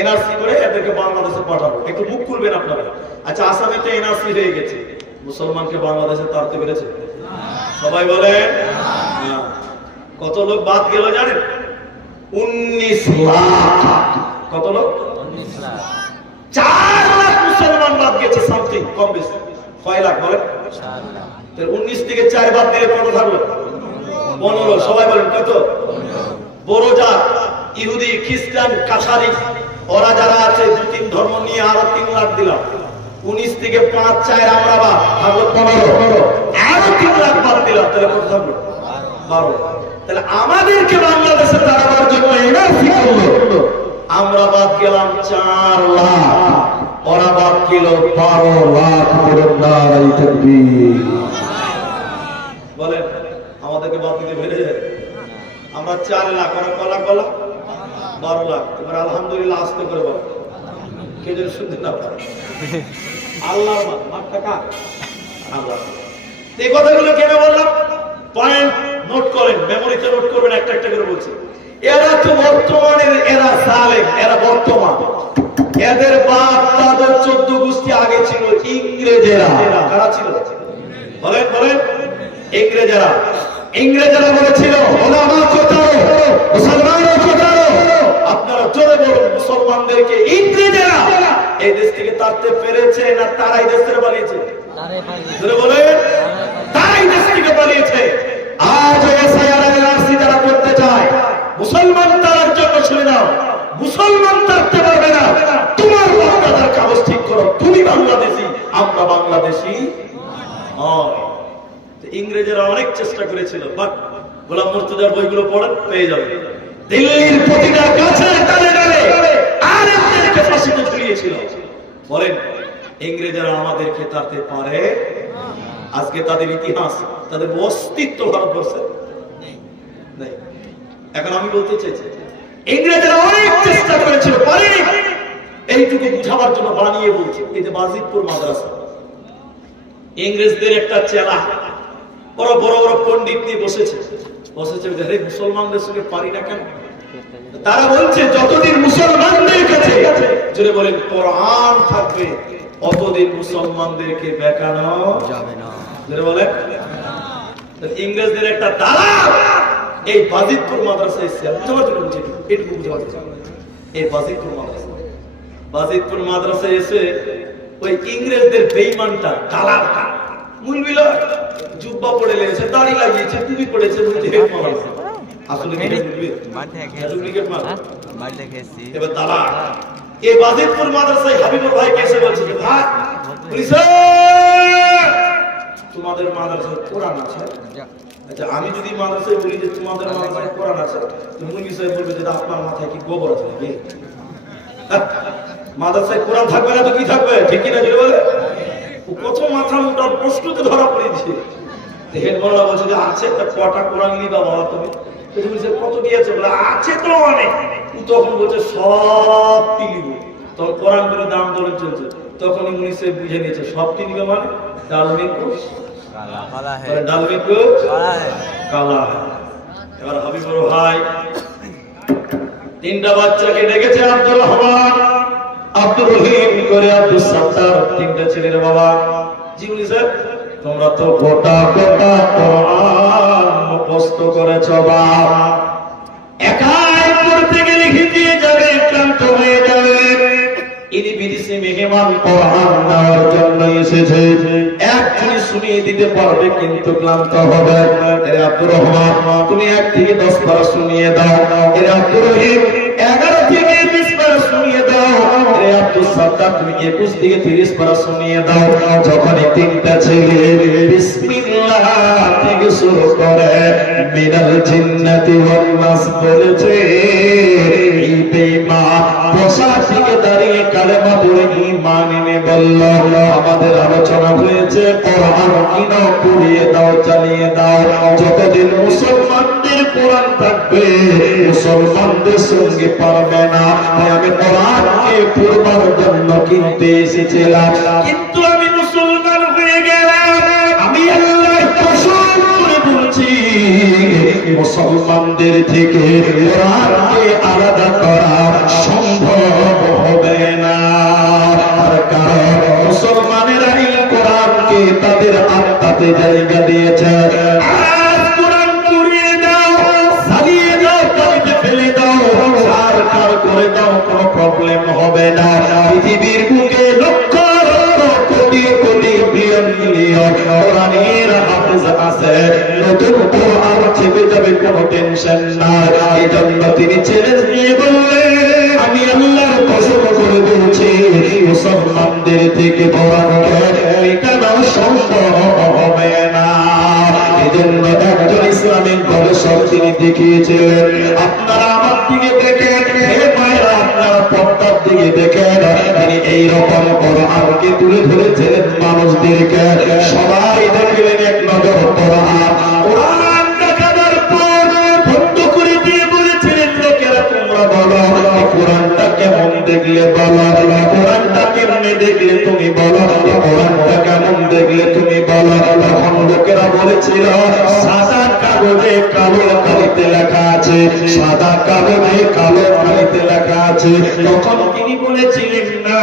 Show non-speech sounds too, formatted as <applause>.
NRC করে এদেরকে বাংলাদেশে পাঠাবো। একটু মুখ খুলবেন আপনারা। আচ্ছা আসামে তো এনআরসি হয়ে গেছে। মুসলমানকে বাংলাদেশে তাড়তে পেরেছে? সবাই বলে কত লোক বাদ গেল জানেন? উনিশ লাখ। কত লোক? চার লাখ মুসলমান বাদ গেছে সামথিং কম বেশি। কয় লাখ বলেন? উনিশ থেকে চার বাদ দিলে কত থাকল? পনেরো। সবাই বলেন কত? বড় জাত। ইহুদি, খ্রিস্টান, কাছারি, ওরা যারা আছে দু তিন ধর্ম নিয়ে আরও তিন লাখ দিলাম। উনিশ থেকে পাঁচ চার আমরা পনেরো আরও তিন লাখ বাদ দিলাম, তাহলে কত বারো। তাহলে আমাদেরকে বাংলাদেশে দাঁড়াবার জন্য করল আমরা বাদ গেলাম চার লাখ। ওরা বাদ গেল বারো লাখ বলেন, আমাদেরকে বাদ দিতে আমরা চার লাখ, ওরা ক লাখ বলা বারো লাখ। এবার আলহামদুলিল্লাহ আসতে করে বলো। কে যেন শুনতে না পারে। আল্লাহ মাঠ টাকা আল্লাহ এই কথাগুলো কেন বললাম? পয়েন্ট নোট করেন, মেমোরিতে নোট করবেন, একটা একটা করে বলছি। এরা তো বর্তমানের এরা এরা বর্তমান। এদের বাপ চোদ্দ গোষ্ঠী আগে ছিল ইংরেজেরা। কারা ছিল? বলেন বলেন। ইংরেজেরা। ইংরেজেরা বলেছিল কোথাও আপনারা জোরে বলুন মুসলমানদেরকে ইংরেজেরা এই দেশ থেকে তাড়তে পেরেছে না তারাই দেশ থেকে পালিয়েছে জোরে বলে তারাই দেশ থেকে পালিয়েছে আজ যারা করতে চায় মুসলমান তার জন্য শুনে নাও মুসলমান তাড়তে পারবে না। তোমার কাগজ ঠিক করো তুমি বাংলাদেশি আমরা বাংলাদেশি নয়। ইংরেজেরা অনেক চেষ্টা করেছিল বাট গোলাম মুর্তজার বইগুলো পড়েন পেয়ে যাবে। দিল্লির প্রতিটা ডালে আর ফাঁসিতে ঝুলিয়েছিল বলেন, ইংরেজরা আমাদেরকে তাড়তে পারে? আজকে তাদের ইতিহাস, তাদের অস্তিত্ব ভারতবর্ষে নেই। এখন আমি বলতে চাইছি, ইংরেজরা অনেক চেষ্টা করেছিল এইটুকু বুঝাবার জন্য বানিয়ে বলছি বাজিতপুর মাদ্রাসা, ইংরেজদের একটা চেলা। বড় বড় বড় পন্ডিত নিয়ে বসেছে। বসেছে মুসলমানদের সঙ্গে পারি না কেন? তারা বলছে যতদিন মুসলমানদের কাছে জুড়ে বলেন কোরআন থাকবে অতদিন মুসলমানদেরকে বেকানো যাবে না। জুড়ে বলেন। ইংরেজদের একটা দালাল এই বাজিতপুর মাদ্রাসায় জন্য বলছি এটুকু, বুঝাবার এই বাজিতপুর মাদ্রাসা। বাজিতপুর মাদ্রাসায় এসে ওই ইংরেজদের বেইমানটা দালালটা মুলবিল জুব্বা পড়ে লেগেছে দাড়ি লাগিয়েছে টুপি পড়েছে মাদ্রাসা আসলে হ্যাঁ? বাড়ি থেকে এসছি। এবার দালাল এই বাজিতপুর মাদ্রাসায় হাবিবুর ভাই কেসে বলছে যে, তোমাদের মাদ্রাসায় কোরআন আছে? আচ্ছা আমি যদি মাদ্রাসায় বলি যে তোমাদের মাদ্রাসায় কোরআন আছে তো মুরগি সাহেব বলবে যে আপনার মাথায় কি গোবর আছে নাকি? হ্যাঁ? <laughs> মাদ্রাসায় কোরআন থাকবে না তো কি থাকবে? ঠিক কিনা যদি বলে? কত মাথা মোটা প্রশ্নতে ধরা পড়ে দিছে হেড বলা বলছে যে আছে তা কটা কোরআন নিবা বাবা তুমি? তো তুমি বলছে, কত দিয়েছে? বলে আছে তো অনেক। ও তখন বলছে সব নিব তখন কোরআন করে দাম দরে চলছে। তখন উনি বুঝে নিয়েছে সব নিবে মানে ডাল ডাল কালা এবার হাবিবুর ভাই তিনটা বাচ্চাকে ডেকেছে আব্দুল রহমান আব্দুর রহিম করে আব্দুল সাত্তার তিনটা ছেলের বাবা। জীবনী স্যার তোমরা তো গোটা গোটা কোরআন মুখস্থ করেছ বাপ। একাই গেলে হিজিয়ে যাবে, ক্লান্ত হয়ে যাবে। ইনি মেহমান দেওয়ার জন্য এসেছে। এক শুনিয়ে দিতে পারবে কিন্তু ক্লান্ত হবে। এর আব্দুর রহমান, তুমি এক থেকে দশ বার শুনিয়ে দাও। এর আব্দুর রহিম এরে আব্দুল সাত্তার তুমি একুশ থেকে তিরিশ পারা শুনিয়ে দাও। যখন তিনটা ছেলে থেকে শুরু করে, মিনাল জিন্নাতি ওয়াল বলেছে আমাদের আলোচনা হয়েছে দাও, চালিয়ে দাও। যতদিন মুসলমানদের কোরআন থাকবে মুসলমানদের সঙ্গে পারবে না। তাই আমি কোরআনকে পড়বার জন্য কিনতে এসেছিলাম। কিন্তু আমি মুসলমান হয়ে গেলাম। আমি আল্লাহ কসম করে বলছি, মুসলমানদের থেকে কোরআনকে আলাদা করা সম্ভব হবে না। তার কারণ মুসলমানেরাই কোরআনকে তাদের আত্মাতে জায়গা দিয়েছে। মুসলমানদের থেকে গবেষক তিনি দেখিয়েছিলেন, আপনারা আমার দিকে আপনারা দিকে দেখেন, তিনি এইরকম কোরআনকে তুলে ধরেছিলেন মানুষদেরকে। সবাই দেখলেন বলেছিল, সাদা কাগজে কালো কালিতে লেখা আছে, সাদা কাগজে কালো কালিতে লেখা আছে। তখন তিনি বলেছিলেন, না।